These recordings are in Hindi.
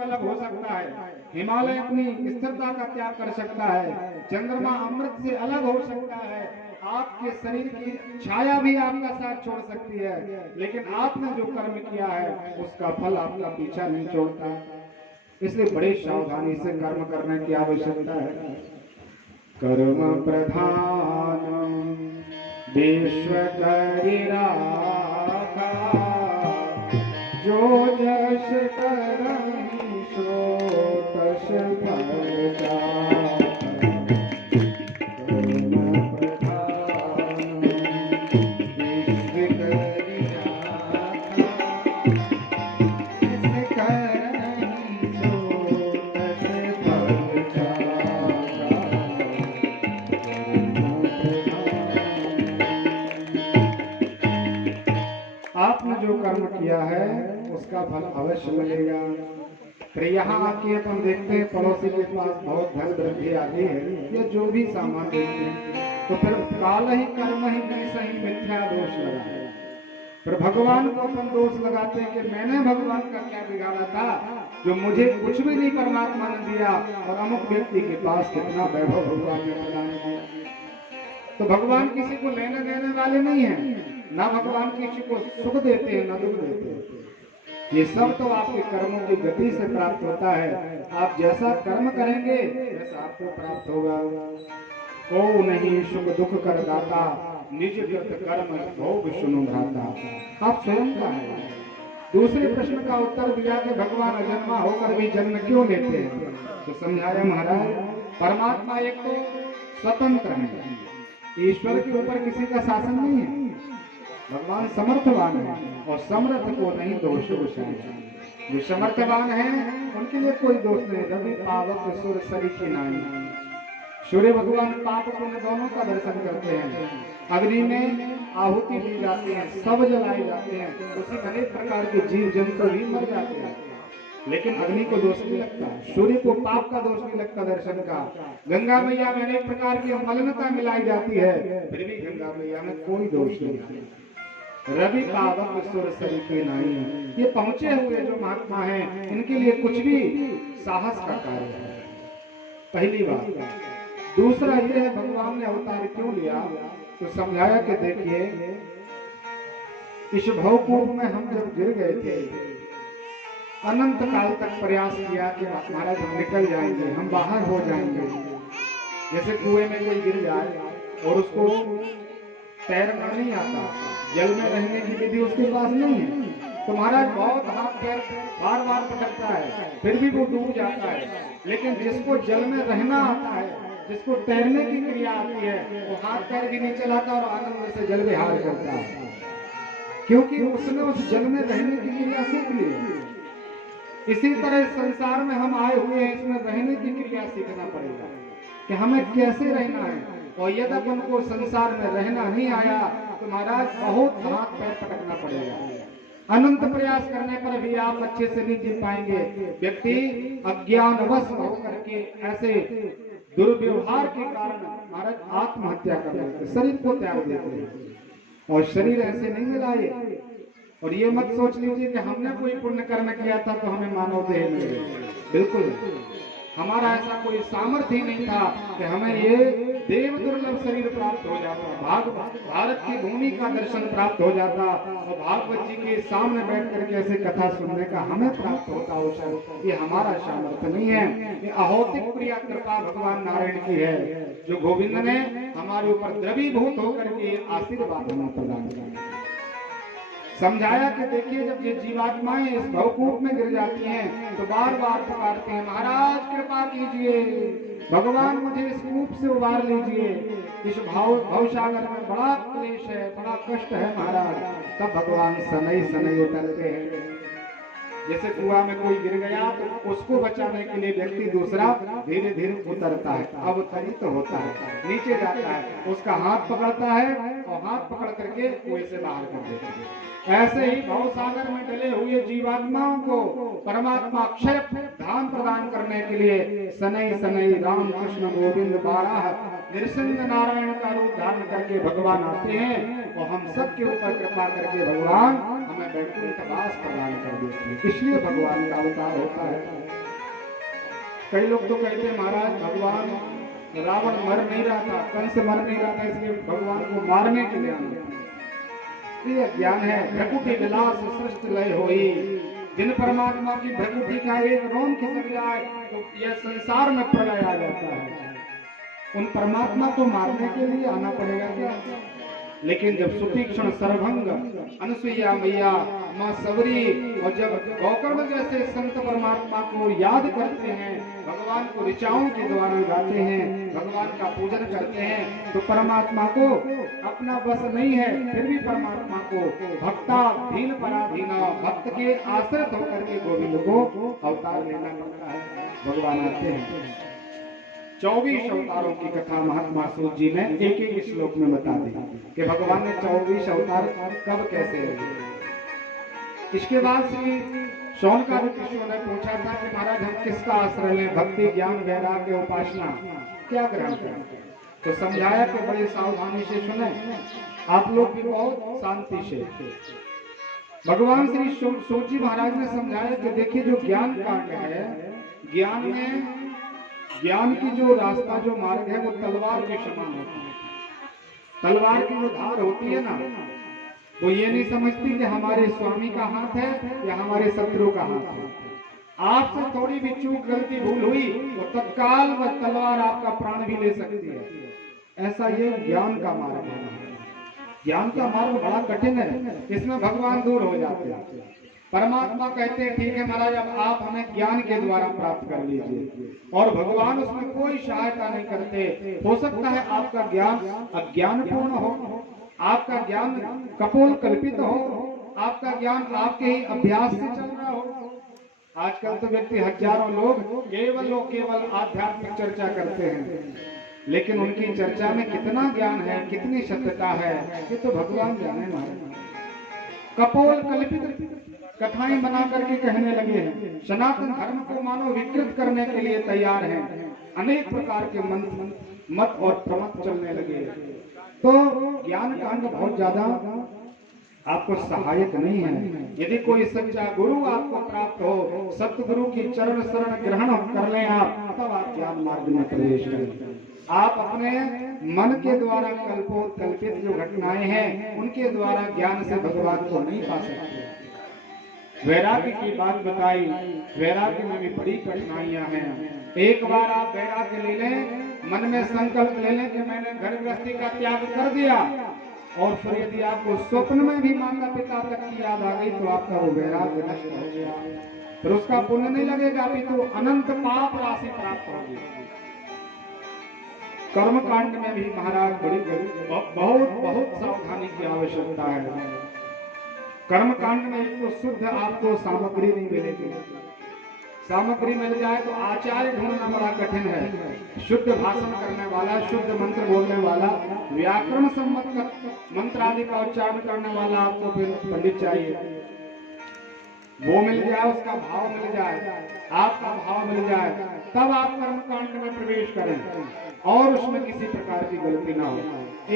से अलग हो सकता है, हिमालय अपनी स्थिरता का त्याग कर सकता है, चंद्रमा अमृत से अलग हो सकता है, आपके शरीर की छाया भी आपका साथ छोड़ सकती है, लेकिन आपने जो कर्म किया है उसका फल आपका पीछा नहीं छोड़ता। इसलिए बड़े सावधानी से कर्म करने की आवश्यकता है। कर्म प्रधान विश्व करि राखा, जो जस करहि सो तस फल पावा। आपने जो कर्म किया है उसका फल अवश्य मिलेगा। फिर यहाँ आके अपन देखते हैं पड़ोसी के पास बहुत धन वृद्धि आती है या जो भी सामान देते हैं, तो फिर काल ही कर्म ही सही मिथ्या दोष लगा। फिर भगवान को अपन दोष लगाते हैं कि मैंने भगवान का क्या बिगाड़ा था जो मुझे कुछ भी नहीं परमात्मा ने दिया, और अमुक व्यक्ति के पास कितना वैभव भगवान ने प्रदान किया। तो भगवान किसी को लेने देने वाले नहीं है, ना भगवान किसी को सुख देते हैं ना दुख देते हैं। ये सब तो आपके कर्मों की गति से प्राप्त होता है। आप जैसा कर्म करेंगे वैसा आपको प्राप्त होगा। को नहीं सुख दुख कर दाता, निज कृत कर्म भोग सुनु भ्राता। आप स्वयं का है। दूसरे प्रश्न का उत्तर दिया कि भगवान अजन्मा होकर भी जन्म क्यों लेते हैं, तो समझाया महाराज परमात्मा एक तो स्वतंत्र है, ईश्वर के ऊपर किसी का शासन नहीं है। भगवान समर्थवान है और समर्थ को नहीं दोष उषाए। जो समर्थवान है उनके लिए कोई दोष नहीं। रवि पावक सुर सरिखी नाई, सूर्य भगवान पाप पुण्य दोनों का दर्शन करते हैं। अग्नि में आहुति दी जाती है, सब जलाए जाते हैं, उसी अनेक प्रकार के जीव जंतु भी मर जाते हैं, लेकिन अग्नि को दोष नहीं लगता, सूर्य को पाप का दोष नहीं लगता दर्शन का। गंगा मैया में अनेक प्रकार की मलिनता मिलाई जाती है, फिर भी गंगा मैया में कोई दोष नहीं। रवि पावक सुर सरिखे नाई, ये पहुंचे हुए जो महात्मा हैं इनके लिए कुछ भी साहस का कार्य है, पहली बात। दूसरा ये है भगवान ने अवतार क्यों लिया, तो समझाया कि देखिए इस भवकूप में हम जब गिर गए थे, अनंत काल तक प्रयास किया कि महाराज हम निकल जाएंगे, हम बाहर हो जाएंगे। जैसे कुएं में कोई गिर जाए और उसको तैरना नहीं आता, जल में रहने की विधि उसके पास नहीं है, तो महाराज बहुत हाथ पैर बार बार पटकता है, फिर भी वो डूब जाता है। लेकिन जिसको जल में रहना आता है, जिसको तैरने की क्रिया आती है, वो हाथ पैर भी नहीं चलाता और आनंद से जल विहार करता है, क्योंकि उसने उस जल में रहने की क्रिया सीख ली। इसी तरह संसार में हम आए हुए हैं, इसमें रहने की क्रिया सीखना पड़ेगा कि हमें कैसे रहना है। और यदि अपन को संसार में रहना नहीं आया तो महाराज बहुत हाथ पैर पटकना पड़ेगा। अनंत प्रयास करने पर भी आप अच्छे से नहीं जी पाएंगे। व्यक्ति अज्ञानवश होकर के ऐसे दुर्व्यवहार के कारण महाराज आत्महत्या कर लेते, शरीर को त्याग देते हैं, और शरीर ऐसे नहीं मिलाए। और ये मत सोच लीजिए कि हमने कोई पुण्य कर्म किया था तो हमें मानव देह मिले, बिल्कुल हमारा ऐसा कोई सामर्थ्य ही नहीं था कि हमें ये देव दुर्लभ शरीर प्राप्त हो जाता, भारत की भूमि का दर्शन प्राप्त हो जाता और भागवत जी के सामने बैठ करके ऐसे कथा सुनने का हमें प्राप्त होता अवसर। ये हमारा सामर्थ्य नहीं है, ये अहौतिक प्रिया कृपा भगवान नारायण की है, जो गोविंद ने हमारे ऊपर द्रवीभूत होकर के आशीर्वाद हमें प्रदान किया। समझाया कि देखिए जब ये जीवात्माएं इस भवकूप में गिर जाती हैं तो बार बार पुकारते हैं, महाराज कृपा कीजिए, भगवान मुझे इस कूप से उबार लीजिए, इस भवसागर में बड़ा क्लेश है, बड़ा कष्ट है महाराज। तब भगवान सनई सनई उतरते हैं। जैसे कुआं में कोई गिर गया तो उसको बचाने के लिए व्यक्ति दूसरा धीरे धीरे उतरता है, अब उत्तरित होता है, नीचे जाता है, उसका हाथ पकड़ता है और हाथ पकड़ करके कुएं से बाहर कर देते हैं। ऐसे ही भव सागर में डले हुए जीवात्माओं को परमात्मा अक्षय धाम प्रदान करने के लिए सनई सनई राम कृष्ण गोविंद 12 नृसिंह नारायण का रूप धारण करके भगवान आते हैं और हम सब के ऊपर कृपा करके भगवान हमें वैकुंठ वास प्रदान कर देते हैं। इसलिए भगवान का अवतार होता है। कई लोग तो कहते हैं महाराज भगवान रावण मर नहीं रहा था, कंस मर नहीं रहा था, इसलिए भगवान को मारने के लिए आना। ये ज्ञान है। भ्रकुटी विलास सृष्टि लय होई, जिन परमात्मा की भ्रकुटी का एक रोम खिसक जाए तो यह संसार में प्रलय आ जाता है। उन परमात्मा को मारने के लिए आना पड़ेगा क्या? लेकिन जब सुतीक्षण सर्वभंग अनसुईया मैया माँ सबरी और जब गौकर्ण जैसे संत परमात्मा को याद करते हैं, भगवान को ऋचाओं के द्वारा गाते हैं, भगवान का पूजन करते हैं, तो परमात्मा को अपना बस नहीं है, फिर भी परमात्मा को भक्ता दीन पराधीन भक्त के आश्रित होकर के गोविंद को अवतार लेना पड़ता है। भगवान आते हैं। 24 अवतारों की कथा महात्मा सूत जी ने एक एक श्लोक में बता दी कि भगवान ने 24 अवतार कब कैसे हुए। इसके बाद श्री शौनकादि ऋषियों ने पूछा था कि महाराज हम किसका आश्रय लें, भक्ति ज्ञान वैराग्य उपासना क्या ग्रहण करें? तो समझाया कि बड़े सावधानी से सुने, आप लोग भी बहुत शांति से। भगवान श्री सूत जी महाराज ने समझाया कि देखिए जो ज्ञान कांड है, ज्ञान में ज्ञान की जो रास्ता जो मार्ग है वो तलवार के समान होता है। तलवार की जो धार होती है ना, वो ये नहीं समझती कि हमारे स्वामी का हाथ है या हमारे शत्रु का हाथ है। आपसे थोड़ी भी चूक गलती भूल हुई तो तत्काल वह तलवार आपका प्राण भी ले सकती है। ऐसा ये ज्ञान का मार्ग है। ज्ञान का मार्ग बड़ा कठिन है, इसमें भगवान दूर हो जाते हैं। परमात्मा कहते हैं ठीक है महाराज अब आप हमें ज्ञान के द्वारा प्राप्त कर लीजिए, और भगवान उसमें कोई सहायता नहीं करते। हो सकता है आपका ज्ञान अज्ञानपूर्ण हो, आपका ज्ञान कपोल कल्पित हो, आपका ज्ञान आपके ही अभ्यास से चल रहा हो। आजकल तो व्यक्ति हजारों लोग केवल आध्यात्मिक चर्चा करते हैं, लेकिन उनकी चर्चा में कितना ज्ञान है, कितनी सत्यता है, ये तो भगवान जाने महाराज। कपोल कल्पित कथाएं बना करके कहने लगे हैं, सनातन धर्म को मानो विकृत करने के लिए तैयार हैं, अनेक प्रकार के मत और प्रमत चलने लगे। तो ज्ञान कांड बहुत ज्यादा आपको सहायक नहीं है। यदि कोई सच्चा गुरु आपको प्राप्त हो, सतगुरु की चरण शरण ग्रहण कर लें आप, तब आप ज्ञान मार्ग में प्रवेश करें। आप अपने मन के द्वारा कल्पित जो घटनाएं हैं उनके द्वारा ज्ञान से भगवान को नहीं पा सकते। वैराग्य की बात बताई, वैराग्य में भी बड़ी कठिनाइयां हैं। एक बार आप वैराग्य ले लें, मन में संकल्प ले लें कि मैंने घर गृहस्थी का त्याग कर दिया, और फिर यदि आपको स्वप्न में भी माता पिता तक की याद आ गई तो आपका वो वैराग्य नष्ट हो गया, फिर उसका पुण्य नहीं लगेगा, अभी तो अनंत पाप राशि प्राप्त होगी। कर्म कांड में भी महाराज बहुत सावधानी की आवश्यकता है। कर्म कांड में एक तो शुद्ध आपको सामग्री नहीं मिलेगी। सामग्री मिल जाए तो आचार्य ढूंढना बड़ा कठिन है। शुद्ध भाषण करने वाला, शुद्ध मंत्र बोलने वाला, व्याकरण सम्मत मंत्र आदि का उच्चारण करने वाला आपको फिर पंडित चाहिए। वो मिल जाए, उसका भाव मिल जाए, आपका भाव मिल जाए, तब आप कर्म कांड में प्रवेश करें और उसमें किसी प्रकार की गलती ना हो।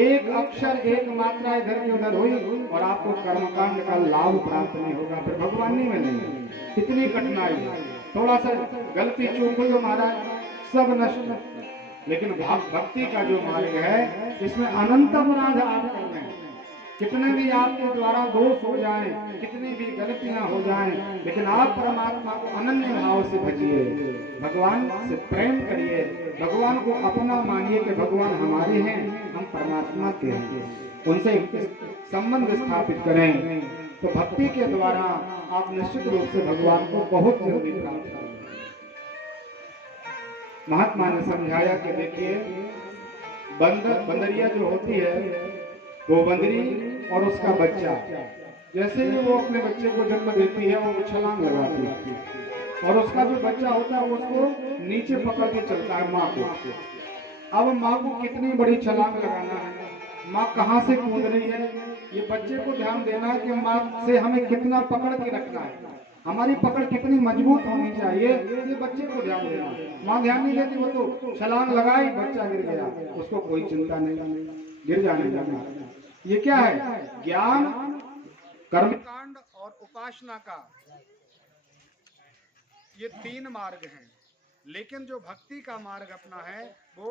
एक अक्षर एक मात्रा इधर की उधर हुई और आपको कर्मकांड का लाभ प्राप्त नहीं होगा, फिर भगवान नहीं मिलेंगे। कितनी कठिनाई है, थोड़ा सा गलती चूक हुई तो महाराज सब नष्ट। लेकिन भक्ति का जो मार्ग है इसमें अनंत अपराध आप कर रहे हैं। कितने भी आपके द्वारा दोष हो जाएं, कितनी भी गलतियां हो जाएं, लेकिन आप परमात्मा को अनन्य भाव से भजिए, भगवान से प्रेम करिए, भगवान को अपना मानिए कि भगवान हमारे हैं, हम परमात्मा के हैं, उनसे संबंध स्थापित करें। तो भक्ति के द्वारा आप निश्चित रूप से भगवान को बहुत जल्दी प्राप्त करेंगे। महात्मा ने समझाया कि देखिए बंदरिया जो होती है वो बंदरी और उसका बच्चा, जैसे ही वो अपने बच्चे को जन्म देती है वो छलांग लगाती है, और उसका जो बच्चा होता है उसको नीचे पकड़ के चलता है माँ को। अब माँ को कितनी बड़ी छलांग लगाना है, माँ कहाँ से कूद रही है। ये बच्चे को ध्यान देना है कि माँ से हमें कितना पकड़ के रखना है, हमारी पकड़ कितनी मजबूत होनी चाहिए, ये बच्चे को ध्यान देना। माँ ध्यान नहीं देती, वो तो छलांग लगाई, बच्चा गिर गया, उसको कोई चिंता नहीं, गिर जाने लगा। ये क्या है? ज्ञान, कर्मकांड और उपासना का ये तीन मार्ग हैं, लेकिन जो भक्ति का मार्ग अपना है वो